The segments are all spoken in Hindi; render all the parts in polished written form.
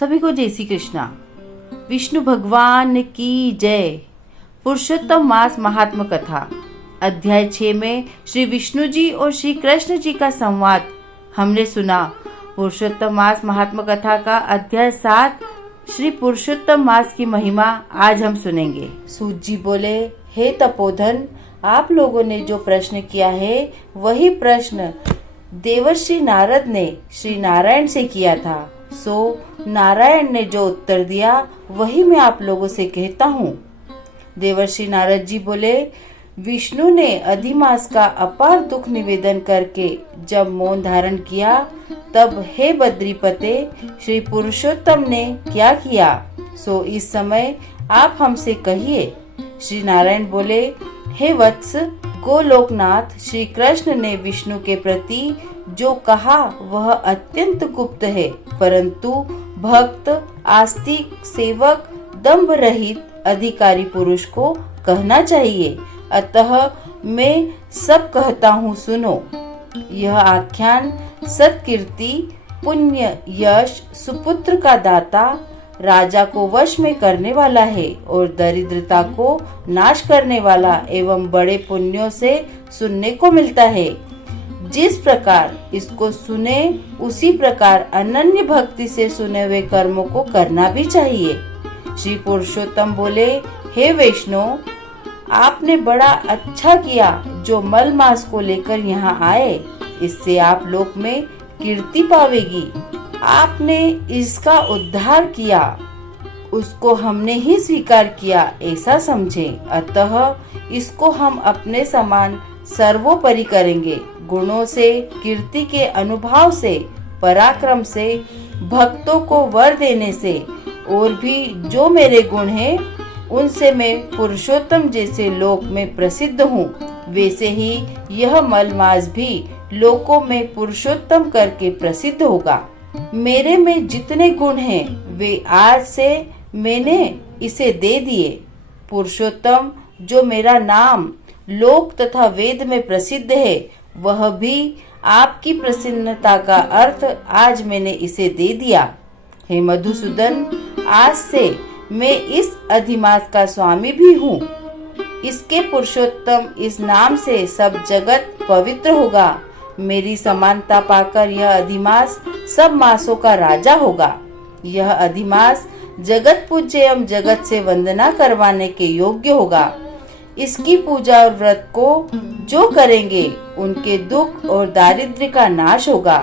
सभी को जय श्री कृष्णा। विष्णु भगवान की जय। पुरुषोत्तम मास महात्म कथा अध्याय 6 में श्री विष्णु जी और श्री कृष्ण जी का संवाद हमने सुना। पुरुषोत्तम मास महात्म कथा का अध्याय 7 श्री पुरुषोत्तम मास की महिमा आज हम सुनेंगे। सूत जी बोले, हे तपोधन, आप लोगों ने जो प्रश्न किया है वही प्रश्न देवर्षि नारद ने श्री नारायण से किया था। सो नारायण ने जो उत्तर दिया वही मैं आप लोगों से कहता हूँ। देवर्षि नारद जी बोले, विष्णु ने अधिमास का अपार दुख निवेदन करके जब मौन धारण किया तब हे बद्रीपते श्री पुरुषोत्तम ने क्या किया, सो इस समय आप हमसे कहिए। श्री नारायण बोले, हे वत्स, गोलोकनाथ श्री कृष्ण ने विष्णु के प्रति जो कहा वह अत्यंत गुप्त है, परंतु भक्त, आस्तिक, सेवक, दंभ रहित अधिकारी पुरुष को कहना चाहिए। अतः मैं सब कहता हूँ, सुनो। यह आख्यान सत्कीर्ति, पुण्य, यश, सुपुत्र का दाता, राजा को वश में करने वाला है और दरिद्रता को नाश करने वाला एवं बड़े पुण्यों से सुनने को मिलता है। जिस प्रकार इसको सुने उसी प्रकार अनन्य भक्ति से सुने हुए कर्मों को करना भी चाहिए। श्री पुरुषोत्तम बोले, हे वैष्णो, आपने बड़ा अच्छा किया जो मल मास को लेकर यहाँ आए। इससे आप लोक में कीर्ति पावेगी। आपने इसका उद्धार किया, उसको हमने ही स्वीकार किया ऐसा समझे। अतः इसको हम अपने समान सर्वोपरि करेंगे। गुणों से, कीर्ति के अनुभव से, पराक्रम से, भक्तों को वर देने से और भी जो मेरे गुण हैं उनसे मैं पुरुषोत्तम जैसे लोक में प्रसिद्ध हूँ, वैसे ही यह मलमास भी लोकों में पुरुषोत्तम करके प्रसिद्ध होगा। मेरे में जितने गुण हैं वे आज से मैंने इसे दे दिए। पुरुषोत्तम जो मेरा नाम लोक तथा वेद में प्रसिद्ध है वह भी आपकी प्रसन्नता का अर्थ आज मैंने इसे दे दिया। हे मधुसूदन, आज से मैं इस अधिमास का स्वामी भी हूँ। इसके पुरुषोत्तम इस नाम से सब जगत पवित्र होगा। मेरी समानता पाकर यह अधिमास सब मासों का राजा होगा। यह अधिमास जगत पूज्य एवं जगत से वंदना करवाने के योग्य होगा। इसकी पूजा और व्रत को जो करेंगे उनके दुख और दारिद्र्य का नाश होगा।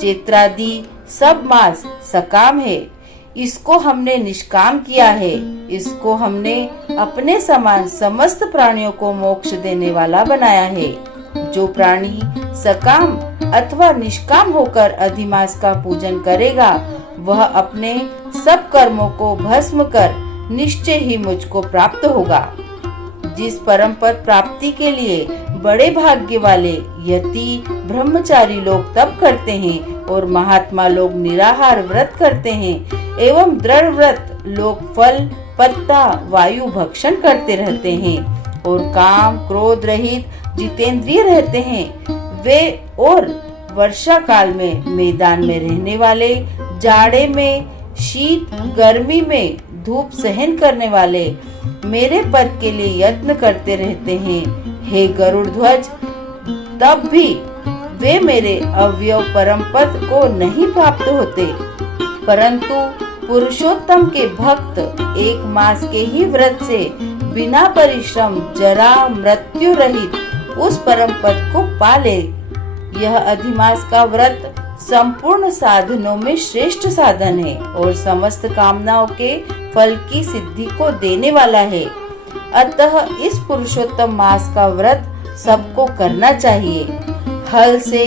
चैत्रादि सब मास सकाम है, इसको हमने निष्काम किया है। इसको हमने अपने समान समस्त प्राणियों को मोक्ष देने वाला बनाया है। जो प्राणी सकाम अथवा निष्काम होकर अधिमास का पूजन करेगा वह अपने सब कर्मों को भस्म कर निश्चय ही मुझको प्राप्त होगा। जिस परम पद प्राप्ति के लिए बड़े भाग्य वाले यति ब्रह्मचारी लोग तप करते हैं और महात्मा लोग निराहार व्रत करते हैं एवं दृढ़ व्रत लोग फल, पत्ता, वायु भक्षण करते रहते हैं और काम क्रोध रहित जितेंद्रिय रहते हैं, वे और वर्षा काल में मैदान में रहने वाले, जाड़े में, शीत गर्मी में धूप सहन करने वाले मेरे पद के लिए यत्न करते रहते हैं। हे गरुड़ ध्वज, तब भी वे मेरे अव्यव परम पद को नहीं प्राप्त होते, परंतु पुरुषोत्तम के भक्त एक मास के ही व्रत से बिना परिश्रम, जरा, मृत्यु रहित उस परम पद को पाले। यह अधिमास का व्रत संपूर्ण साधनों में श्रेष्ठ साधन है और समस्त कामनाओं के फल की सिद्धि को देने वाला है। अतः इस पुरुषोत्तम मास का व्रत सबको करना चाहिए। हल से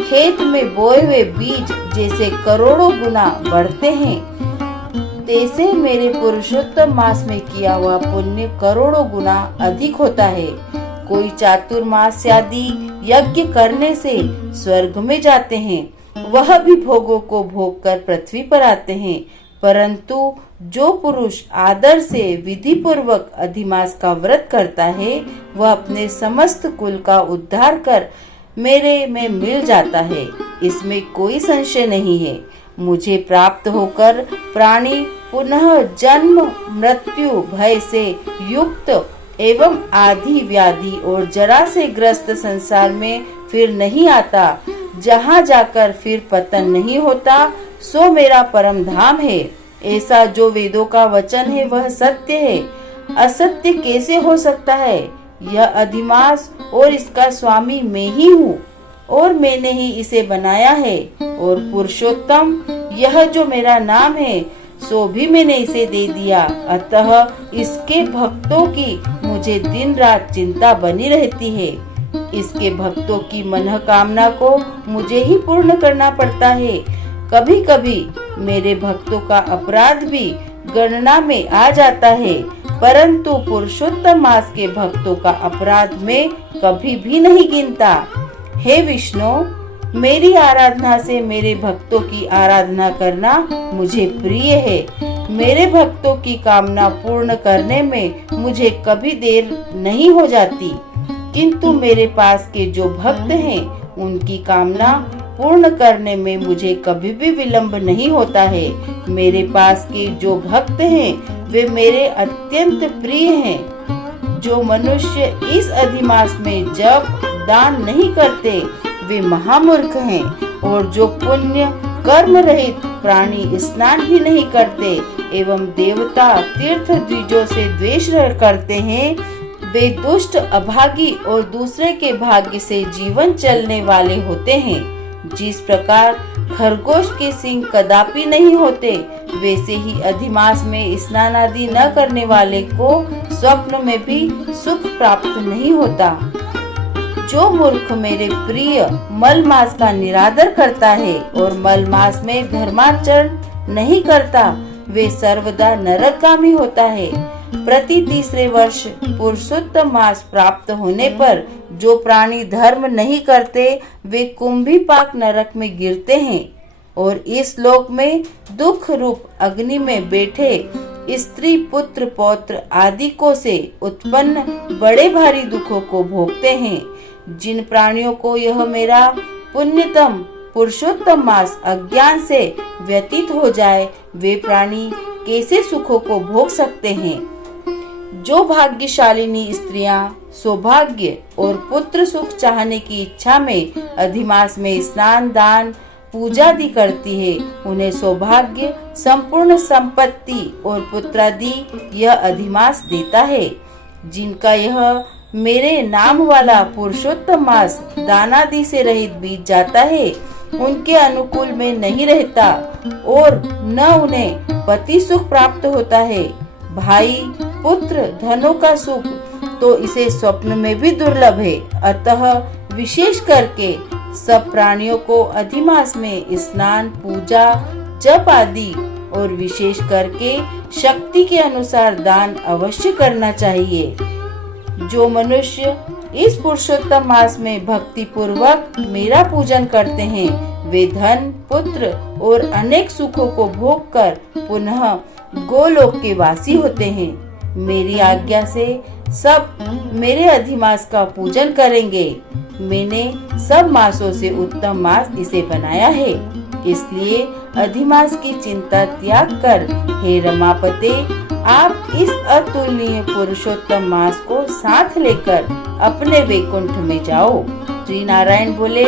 खेत में बोए हुए बीज जैसे करोड़ों गुना बढ़ते हैं, तैसे मेरे पुरुषोत्तम मास में किया हुआ पुण्य करोड़ों गुना अधिक होता है। कोई चातुर्मास आदि यज्ञ करने से स्वर्ग में जाते हैं, वह भी भोगों को भोग कर पृथ्वी पर आते हैं, परंतु जो पुरुष आदर से विधि पूर्वक अधिमास का व्रत करता है वह अपने समस्त कुल का उद्धार कर मेरे में मिल जाता है। इसमें कोई संशय नहीं है। मुझे प्राप्त होकर प्राणी पुनः जन्म मृत्यु भय से युक्त एवं आदि व्याधि और जरा से ग्रस्त संसार में फिर नहीं आता, जहाँ जाकर फिर पतन नहीं होता, सो मेरा परम धाम है। ऐसा जो वेदों का वचन है वह सत्य है, असत्य कैसे हो सकता है? यह अधिमास और इसका स्वामी मैं ही हूँ और मैंने ही इसे बनाया है। और पुरुषोत्तम यह जो मेरा नाम है सो भी मैंने इसे दे दिया, अतः इसके भक्तों की मुझे दिन रात चिंता बनी रहती है। इसके भक्तों की मनोकामना को मुझे ही पूर्ण करना पड़ता है। कभी कभी मेरे भक्तों का अपराध भी गणना में आ जाता है, परंतु पुरुषोत्तम मास के भक्तों का अपराध में कभी भी नहीं गिनता। हे विष्णु, मेरी आराधना से मेरे भक्तों की आराधना करना मुझे प्रिय है। मेरे भक्तों की कामना पूर्ण करने में मुझे कभी देर नहीं हो जाती, किंतु मेरे पास के जो भक्त हैं उनकी कामना पूर्ण करने में मुझे कभी भी विलंब नहीं होता है। मेरे पास के जो भक्त हैं वे मेरे अत्यंत प्रिय हैं। जो मनुष्य इस अधिमास में जप दान नहीं करते वे महामूर्ख हैं, और जो पुण्य कर्म रहित प्राणी स्नान भी नहीं करते एवं देवता तीर्थ द्विजों से द्वेष करते हैं, वे दुष्ट अभागी और दूसरे के भाग्य से जीवन चलने वाले होते हैं। जिस प्रकार खरगोश के सिंह कदापि नहीं होते, वैसे ही अधिमास में स्नान आदि न करने वाले को स्वप्न में भी सुख प्राप्त नहीं होता। जो मूर्ख मेरे प्रिय मल मास का निरादर करता है और मल मास में धर्माचरण नहीं करता, वे सर्वदा नरकगामी होता है। प्रति तीसरे वर्ष पुरुषोत्तम मास प्राप्त होने पर जो प्राणी धर्म नहीं करते वे कुंभीपाक नरक में गिरते हैं और इस लोक में दुख रूप अग्नि में बैठे स्त्री पुत्र पौत्र आदि को से उत्पन्न बड़े भारी दुखों को भोगते हैं। जिन प्राणियों को यह मेरा पुण्यतम पुरुषोत्तम मास अज्ञान से व्यतीत हो जाए, वे प्राणी कैसे सुखों को भोग सकते हैं? जो भाग्यशालिनी स्त्रियां सौभाग्य और पुत्र सुख चाहने की इच्छा में अधिमास में स्नान दान पूजा आदि करती है, उन्हें सौभाग्य संपूर्ण संपत्ति और पुत्रादि यह अधिमास देता है। जिनका यह मेरे नाम वाला पुरुषोत्तम मास दानादि से रहित बीत जाता है, उनके अनुकूल में नहीं रहता और न उन्हें पति सुख प्राप्त होता है। भाई पुत्र धनों का सुख तो इसे स्वप्न में भी दुर्लभ है। अतः विशेष करके सब प्राणियों को अधिमास में स्नान पूजा जप आदि और विशेष करके शक्ति के अनुसार दान अवश्य करना चाहिए। जो मनुष्य इस पुरुषोत्तम मास में भक्ति पूर्वक मेरा पूजन करते हैं, वे धन पुत्र और अनेक सुखों को भोग कर पुनः गोलोक के वासी होते हैं। मेरी आज्ञा से सब मेरे अधिमास का पूजन करेंगे। मैंने सब मासों से उत्तम मास इसे बनाया है, इसलिए अधिमास की चिंता त्याग कर हे रमापते, आप इस अतुलनीय पुरुषोत्तम मास को साथ लेकर अपने वैकुंठ में जाओ। श्री नारायण बोले।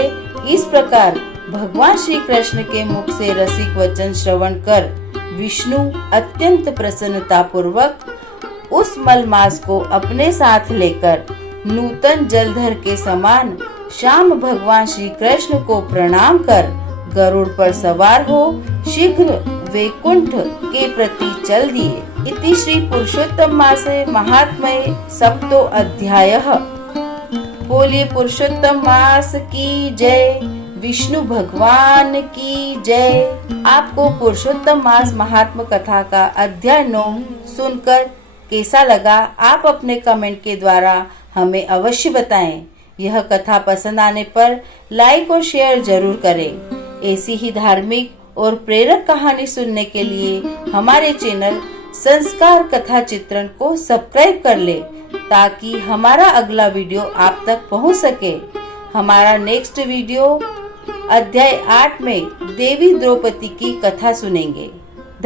इस प्रकार भगवान श्री कृष्ण के मुख से रसिक वचन श्रवण कर विष्णु अत्यंत प्रसन्नता पूर्वक उस मल मास को अपने साथ लेकर नूतन जलधर के समान श्याम भगवान श्री कृष्ण को प्रणाम कर गरुड़ पर सवार हो शीघ्र वैकुंठ के प्रति चल दिए। इति श्री पुरुषोत्तम मासे महात्म्ये सप्तो अध्यायः। बोलिए पुरुषोत्तम मास की जय, विष्णु भगवान की जय। आपको पुरुषोत्तम मास महात्म कथा का अध्याय 9 सुनकर कैसा लगा, आप अपने कमेंट के द्वारा हमें अवश्य बताएं। यह कथा पसंद आने पर लाइक और शेयर जरूर करें। ऐसी ही धार्मिक और प्रेरक कहानी सुनने के लिए हमारे चैनल संस्कार कथा चित्रण को सब्सक्राइब कर ले, ताकि हमारा अगला वीडियो आप तक पहुंच सके। हमारा नेक्स्ट वीडियो अध्याय 8 में देवी द्रौपदी की कथा सुनेंगे।